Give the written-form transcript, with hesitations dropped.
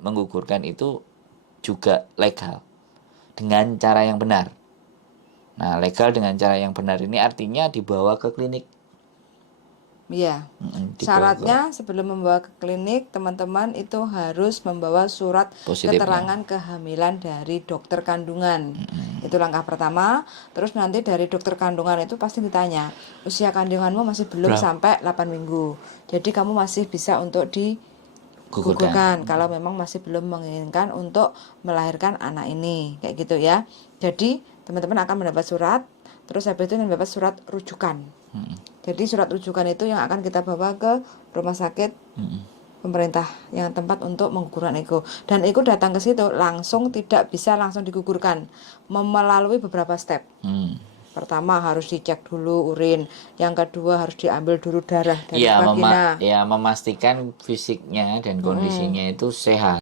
menggugurkan itu juga legal dengan cara yang benar. Nah, legal dengan cara yang benar ini artinya dibawa ke klinik. Iya. Dibawa ke Syaratnya sebelum membawa ke klinik, teman-teman itu harus membawa surat positifnya. keterangan kehamilan dari dokter kandungan. Itu langkah pertama. Terus nanti dari dokter kandungan itu pasti ditanya, usia kandunganmu masih belum Berapa? sampai 8 minggu. Jadi kamu masih bisa untuk digugurkan kalau memang masih belum menginginkan untuk melahirkan anak ini. Kayak gitu ya. Jadi teman-teman akan mendapat surat, terus habis itu mendapat surat rujukan. Jadi surat rujukan itu yang akan kita bawa ke rumah sakit pemerintah yang tempat untuk menggugurkan ego. Dan ego datang ke situ langsung tidak bisa langsung digugurkan, melalui beberapa step. Pertama harus dicek dulu urin, yang kedua harus diambil dulu darah dari vagina. Memastikan fisiknya dan kondisinya itu sehat.